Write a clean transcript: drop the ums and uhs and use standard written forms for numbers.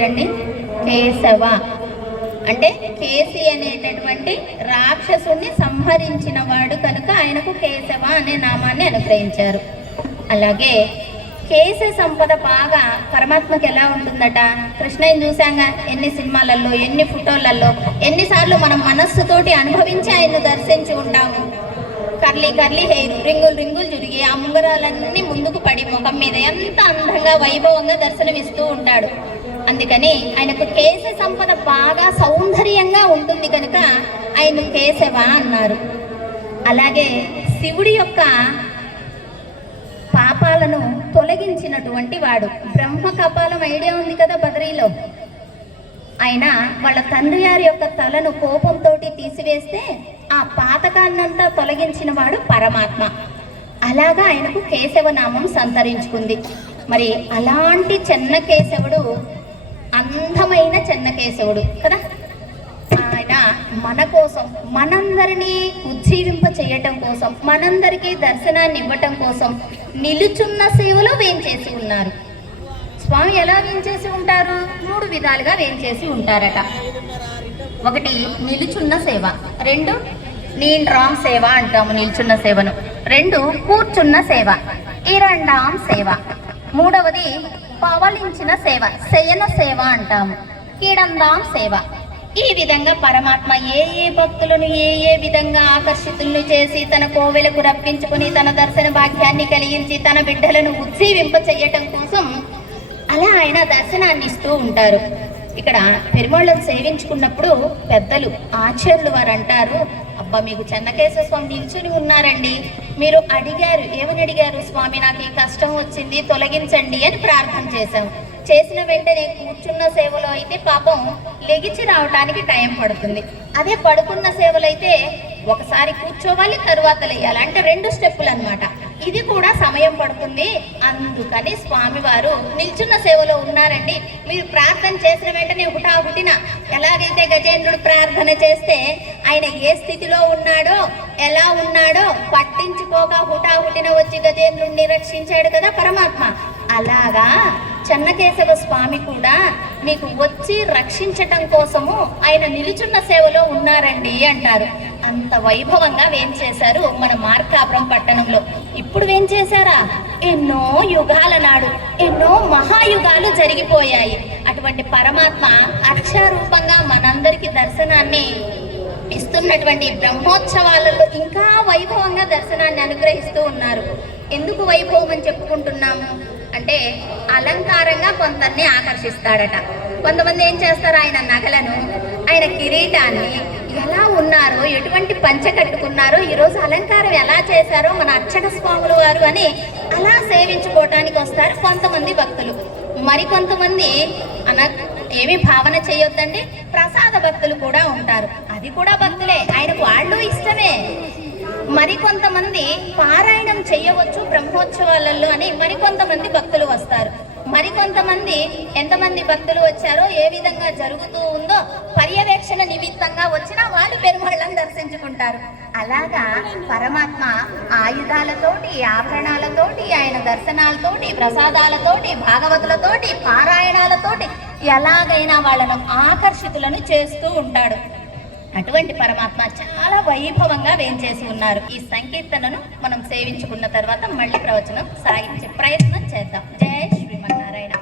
ఏమిటండి? కేశవ అంటే కేసి అనేటటువంటి రాక్షసుణ్ణి సంహరించిన వాడు కనుక ఆయనకు కేశవ అనే నామాన్ని అనుగ్రహించారు. అలాగే కేశ సంపద బాగా పరమాత్మకి ఎలా ఉంటుందట? కృష్ణయ్యని చూసాంగా ఎన్ని సినిమాలలో, ఎన్ని ఫోటోలలో, ఎన్నిసార్లు మనం మనస్సుతోటి అనుభవించి ఆయన్ను దర్శించి ఉంటాము. కర్లీ కర్లీ హెయిర్, రింగులు రింగులు చురిగి ఆ ముంగరాలన్నీ ముందుకు పడి ముఖం మీద ఎంత అందంగా వైభవంగా దర్శనమిస్తూ ఉంటాడు. అందుకని ఆయనకు కేశ సంపద బాగా సౌందర్యంగా ఉంటుంది కనుక ఆయన కేశవ అన్నారు. అలాగే శివుడి యొక్క పాపాలను తొలగించినటువంటి వాడు. బ్రహ్మ కపాలం ఐడియా ఉంది కదా బదరీలో. ఆయన వాళ్ళ తండ్రి గారి యొక్క తలను కోపంతో తీసివేస్తే ఆ పాతకాన్నంతా తొలగించిన వాడు పరమాత్మ. అలాగా ఆయనకు కేశవనామం సంతరించుకుంది. మరి అలాంటి చెన్నకేశవుడు అందమైన చెన్నకేశవుడు కదా. ఆయన మన కోసం, మనందరినీ ఉజ్జీవింప చేయటం కోసం, మనందరికీ దర్శనాన్ని ఇవ్వటం కోసం నిలుచున్న సేవలో వేంచేసి ఉన్నారు. స్వామి ఎలా వేంచేసి ఉంటారు? 3 విధాలుగా వేంచేసి ఉంటారట. 1 నిలుచున్న సేవ, 2 నీండ్రామ్ సేవ అంటాము నిల్చున్న సేవను, 2 కూర్చున్న సేవ, ఈ 2వ సేవ, 3వది పవలించిన సేవ, శయన సేవ అంటాము, కీడందాం సేవ. ఈ విధంగా పరమాత్మ ఏ భక్తులను ఏ విధంగా ఆకర్షితులను చేసి తన కోవెలకు రప్పించుకుని తన దర్శన భాగ్యాన్ని కలిగించి తన బిడ్డలను ఉజ్జీవింప చెయ్యటం కోసం అలా ఆయన దర్శనాన్ని ఇస్తూ ఉంటారు. ఇక్కడ పెరుమాళ్ళను సేవించుకున్నప్పుడు పెద్దలు ఆచార్యులు వారు అంటారు, అబ్బా మీకు చెన్నకేశవ స్వామి నిల్చుని ఉన్నారండి, మీరు అడిగారు, ఏమని అడిగారు? స్వామి నాకు ఈ కష్టం వచ్చింది తొలగించండి అని ప్రార్థన చేశాము. చేసిన వెంటనే కూర్చున్న సేవలో అయితే పాపం లెగిచి రావటానికి టైం పడుతుంది. అదే పడుకున్న సేవలో అయితే ఒకసారి కూర్చోవాలి, తరువాత లేయాలి, అంటే 2 స్టెప్పులు అనమాట. ఇది కూడా సమయం పడుతుంది. అందుకని స్వామివారు నిల్చున్న సేవలో ఉన్నారండి, మీరు ప్రార్థన చేసిన వెంటనే హుటాహుటిన ఎలాగైతే గజేంద్రుడు ప్రార్థన చేస్తే ఆయన ఏ స్థితిలో ఉన్నాడో ఎలా ఉన్నాడో పట్టించుకోగా హుటాహుటిన వచ్చి గజేంద్రుడిని రక్షించాడు కదా పరమాత్మ. అలాగా చెన్నకేశవ స్వామి కూడా మీకు వచ్చి రక్షించటం కోసము ఆయన నిలుచున్న సేవలో ఉన్నారండి అంటారు. అంత వైభవంగా వేంచేశారు మన మార్కాపురం పట్టణంలో. ఇప్పుడు వేంచేశారా? ఎన్నో యుగాల నాడు ఎన్నో మహాయుగాలు జరిగిపోయాయి. అటువంటి పరమాత్మ అక్షరూపంగా మనందరికీ దర్శనాన్ని ఇస్తున్నటువంటి బ్రహ్మోత్సవాలలో ఇంకా వైభవంగా దర్శనాన్ని అనుగ్రహిస్తూ ఉన్నారు. ఎందుకు వైభవం అని చెప్పుకుంటున్నాము అంటే అలంకారంగా కొందరిని ఆకర్షిస్తాడట. కొంతమంది ఏం చేస్తారు? ఆయన నగలను, ఆయన కిరీటాన్ని ఎలా ఉన్నారో, ఎటువంటి పంచ కట్టుకున్నారో, ఈరోజు అలంకారం ఎలా చేశారో మన అర్చక స్వాములు వారు అని అలా సేవించుకోవటానికి వస్తారు కొంతమంది భక్తులు. మరికొంతమంది ఏమీ భావన చేయొద్దండి, ప్రసాద భక్తులు కూడా ఉంటారు. అది కూడా భక్తులే, ఆయనకు వాళ్ళు ఇష్టమే. మరికొంతమంది పారాయణం చేయవచ్చు బ్రహ్మోత్సవాలలో అని మరికొంతమంది భక్తులు వస్తారు. మరికొంతమంది ఎంతమంది భక్తులు వచ్చారో, ఏ విధంగా జరుగుతూ ఉందో పర్యవేక్షణ నిమిత్తంగా వచ్చినా వాళ్ళు పెరుమాళ్ళని దర్శించుకుంటారు. అలాగా పరమాత్మ ఆయుధాలతోటి, ఆభరణాలతోటి, ఆయన దర్శనాలతోటి, ప్రసాదాలతోటి, భాగవతులతోటి, పారాయణాలతోటి ఎలాగైనా వాళ్ళను ఆకర్షితులను చేస్తూ ఉంటాడు. అటువంటి పరమాత్మ చాలా వైభవంగా వేంచేసి ఉన్నారు. ఈ సంకీర్తనను మనం సేవించుకున్న తర్వాత మళ్ళీ ప్రవచనం సాగించే ప్రయత్నం చేద్దాం. జై శ్రీమన్నారాయణ.